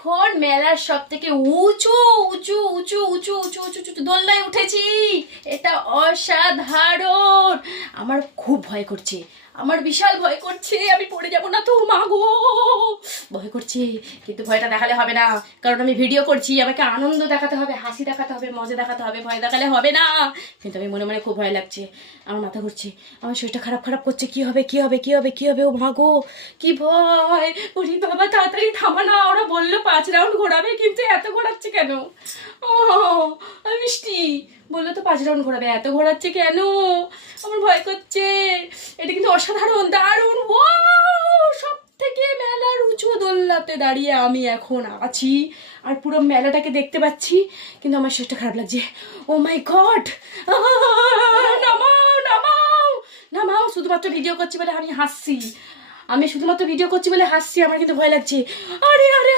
এখন মেলার সব থেকে উঁচু উঁচু উঁচু উঁচু উঁচু উঁচু উঁচু দোলনায় উঠেছি। এটা অসাধারণ। আমার খুব ভয় করছে, আমার বিশাল ভয় করছে, আমি পড়ে যাবো না তো, মা গো ভয় করছে। কিন্তু ভয়টা দেখালে হবে না, কারণ আমি ভিডিও করছি, আমাকে আনন্দ দেখাতে হবে, হাসি দেখাতে হবে, মজা দেখাতে হবে, ভয় দেখালে হবে না। কিন্তু আমি মনে মনে খুব ভয় লাগছে, আমার মাথা ঘুরছে, আমার শরীরটা খারাপ খারাপ করছে, কি হবে কি হবে কি হবে কি হবে, ও মা গো কি ভয়। ওরে বাবা তাড়াতাড়ি থামা না, ওরা বললো 5 রাউন্ড ঘোরাবে, কিন্তু এত ঘোরাচ্ছে কেন? ও মিষ্টি বললো তো 5 রাউন্ড ঘোরাবে, এত ঘোরাচ্ছে কেন? আমার ভয় করছে। এটা কিন্তু অসাধারণ, দারুণ, ওয়াও! সব থেকে মেলার উঁচু দোলনাতে দাঁড়িয়ে আমি এখন আছি আর পুরো মেলাটাকে দেখতে পাচ্ছি, কিন্তু আমার শরীরটা খারাপ লাগছে। ও মাই গড, নামাও নামাও নামাও। শুধুমাত্র ভিডিও করছি বলে আমি হাসছি, আমি শুধুমাত্র ভিডিও করছি বলে হাসছি, আমার কিন্তু ভয় লাগছে। আরে আরে